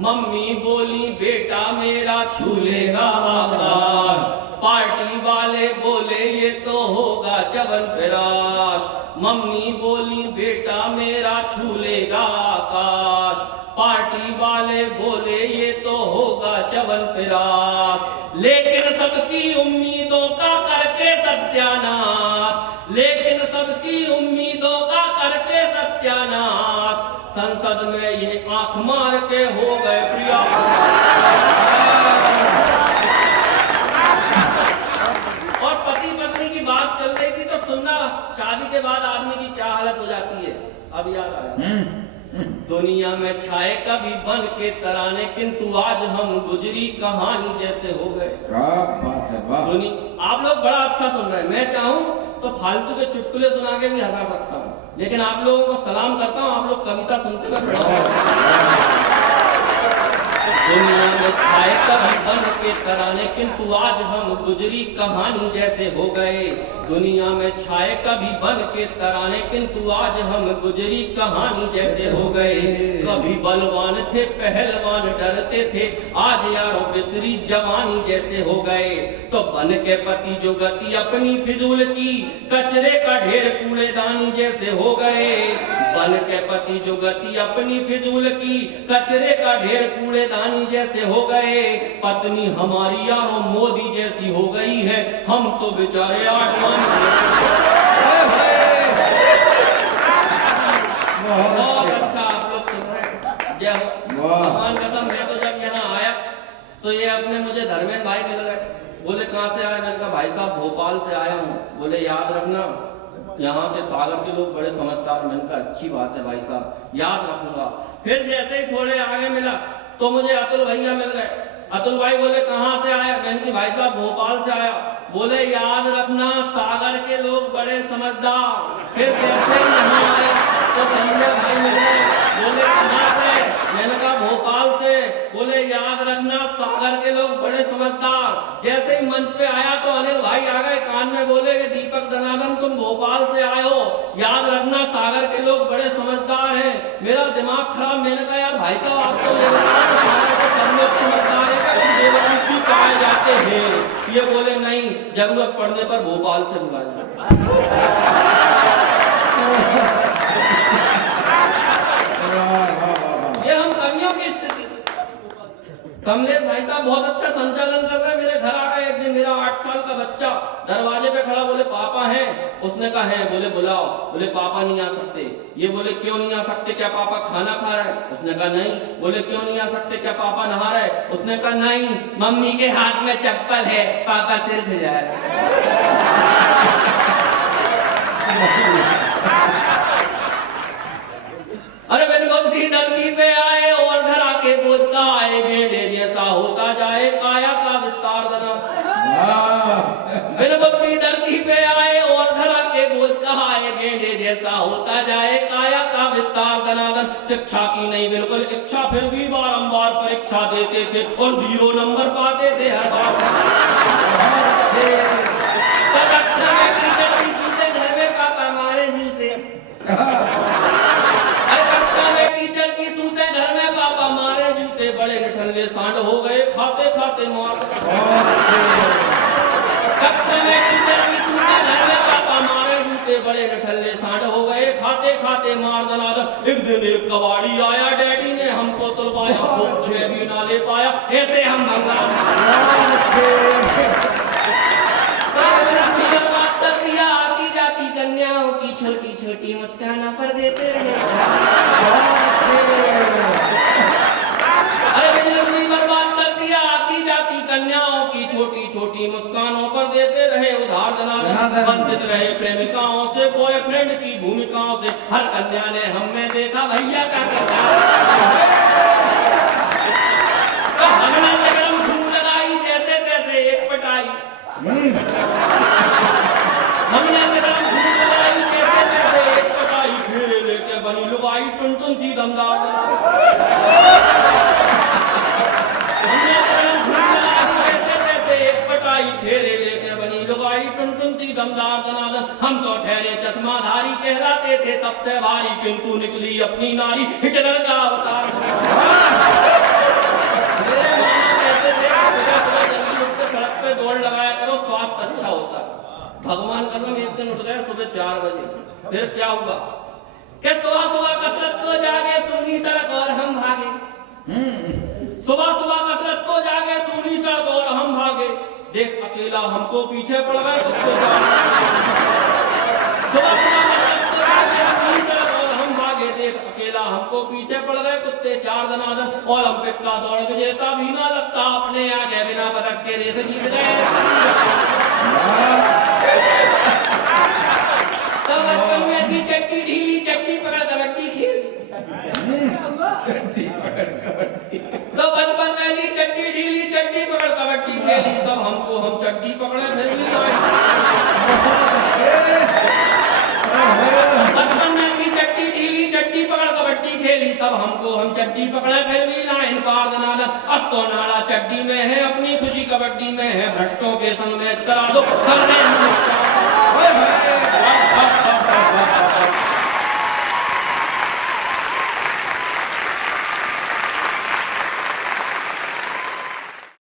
Mummy बोली बेटा मेरा छू लेगा आकाश, पार्टी वाले बोले ये तो होगा च्यवनप्राश। मम्मी बोली बेटा मेरा छू लेगा आकाश, पार्टी वाले बोले ये तो होगा च्यवनप्राश। लेकिन सबकी उम्मीदों का करके सत्यानाश, लेकिन सबकी उम्मीदों का करके सत्यानाश, संसद में ये आंख मार के हो गए प्रिया। और पति पत्नी की बात चल रही थी तो सुनना, शादी के बाद आदमी की क्या हालत हो जाती है। अब याद आया, दुनिया में छाए कभी बन के तराने, किंतु आज हम गुजरी कहानी जैसे हो गए। क्या बात है, वाह। आप लोग बड़ा अच्छा सुन रहे हैं। मैं चाहूं तो फालतू के चुटकुले सुना के भी हंसा सकता हूं, लेकिन आप लोगों को सलाम करता हूं, आप लोग कविता सुनते हुए पढ़ाओ। दुनिया में छाए कभी बन के तराने, किंतु आज हम गुजरी कहानी जैसे हो गए। दुनिया में छाए कभी बन के तराने, किंतु आज हम गुजरी कहानी जैसे हो गए। कभी बलवान थे पहलवान डरते थे, आज यारों बिसरी जवानी जैसे हो गए। तो बन के पति जो गति अपनी फिजूल की, कचरे का ढेर कूड़ेदानी जैसे हो गए। बन के पति जो गति अपनी फिजूल की, कचरे का ढेर कूड़ेदानी जैसे हो गए। पत्नी हमारी यारों मोदी जैसी हो गई है, हम तो बेचारे आठवां। बहुत अच्छा आप लोग सुन रहे हैं, जय हो। भगवान कसम, मैं तो जब यहाँ आया तो ये अपने मुझे धर्मेंद्र भाई मिल गए। बोले कहाँ से आए? मैंने कहा भाई साहब भोपाल से आया हूँ। बोले याद रखना यहाँ के सागर के लोग बड़े समझदार। मैंने कहा अच्छी बात है भाई साहब, याद रखूंगा। फिर जैसे ही थोड़े आगे मिला तो मुझे अतुल भैया मिल गए। अतुल भाई बोले कहाँ से आया? मैंने कहा भाई साहब भोपाल से आया। बोले याद रखना सागर के लोग बड़े समझदार। फिर जैसे ही यहाँ आए तो संजय भाई मिले। बोले कहाँ से? मैंने कहा भोपाल से। बोले याद रखना सागर के लोग बड़े समझदार। जैसे ही मंच पे आया तो अनिल भाई आ गए, कान में बोले कि दीपक दनादन तुम भोपाल से आए हो, याद रखना सागर के लोग बड़े समझदार हैं। मेरा दिमाग खराब। मैंने कहा यार भाई साहब आप तो सब लोग समझदार है, पाए जाते हैं। ये बोले नहीं, जरूरत पड़ने पर भोपाल से बुलाया। ये हम कवियों की स्थिति। कमलेश भाई साहब बहुत अच्छा संचालन कर रहे हैं। मेरे घर आ गए एक दिन, मेरा 8 साल का बच्चा दरवाजे पे खड़ा। बोले पापा हैं? उसने कहा है। बोले बुलाओ। बोले पापा नहीं आ सकते। ये बोले क्यों नहीं आ सकते? क्या पापा खाना खा रहे हैं? उसने कहा नहीं। बोले क्यों नहीं आ सकते? क्या पापा नहा रहे हैं? उसने कहा नहीं, मम्मी के हाथ में चप्पल है, पापा सिर भिजा रहे। अरे मैंने भक्ति धरती पे आए और घर आके बोझ का आए, गेंडे जैसा होता जाए काया का विस्तार दना। मेरे भक्ति धरती पे आए और घर आके बोझ का आए, गेंडे जैसा होता जाए काया का विस्तार दनादन। शिक्षा की नहीं बिल्कुल इच्छा, फिर भी बारंबार परीक्षा देते थे और 0 नंबर पाते थे हर बार। घर में पापा हमारे जूते, टीचर की सूते घर में पापा मारे जूते, बड़े निठल्ले सांड हो गए खाते खाते मार। कक्षा में टीचर की सूते घर में पापा मारे जूते, बड़े निठल्ले सांड हो गए खाते खाते मार दनादन। एक दिन एक कबाड़ी आया, डैडी ने हमको तुलवाया, खूब छे भी ना ले पाया, ऐसे हम भंगार बात कर दिया। आती जाती कन्याओं की छोटी छोटी मुस्काना पर देते रहे। अरे बिजली बर्बाद कर दिया। आती जाती कन्याओं की छोटी छोटी मुस्कानों पर देते रहे उधार दनादन। वंचित रहे प्रेमिकाओं से, बॉयफ्रेंड की भूमिकाओं से। हर कन्या ने हमें देखा भैया का कहता, तो हमने लगड़म धूम लगाई, जैसे तैसे एक पटाई। हमने लगड़म धूम लगाई, जैसे तैसे एक पटाई। फेरे लेके बनी लुगाई, टुनटुन सी दमदार। हमने लगड़म धूम लगाई, जैसे तैसे एक पटाई। फेरे लेके बनी लुगाई, टुनटुन सी दमदार दनादन। हम तो ठहरे चश्माधारी, कहलाते थे सबसे भारी, किंतु निकली अपनी नारी हिटलर का अवतार। फिर क्या हुआ कि सुबह सुबह कसरत को जागे सूनी सड़क और हम भागे। सुबह सुबह कसरत को जागे सूनी सड़क और हम भागे, देख अकेला हमको पीछे पड़ गए कुत्ते चार। सुबह सुबह कसरत को जागे सूनी सड़क और हम भागे, देख अकेला हमको पीछे पड़ गए कुत्ते चार। दनादन ओलंपिक का दौड़ विजेता भी ना लगता, अपने आगे बिना पदक के रेस जीत गए। तो बचपन में थी चट्टी ढीली, चट्टी पकड़ कबड्डी खेली। तो बचपन में थी चट्टी ढीली, चट्टी पकड़ कबड्डी खेली। सब हमको हम चट्टी पकड़े फिर भी लाए। बचपन में थी चट्टी ढीली, चट्टी पकड़ कबड्डी खेली। सब हमको हम चट्टी पकड़े फिर भी लाइन पार दनादन। अब तो नाड़ा चड्डी में है, अपनी खुशी कबड्डी में है। भ्रष्टों के संग मैच करा दो, कर दे हम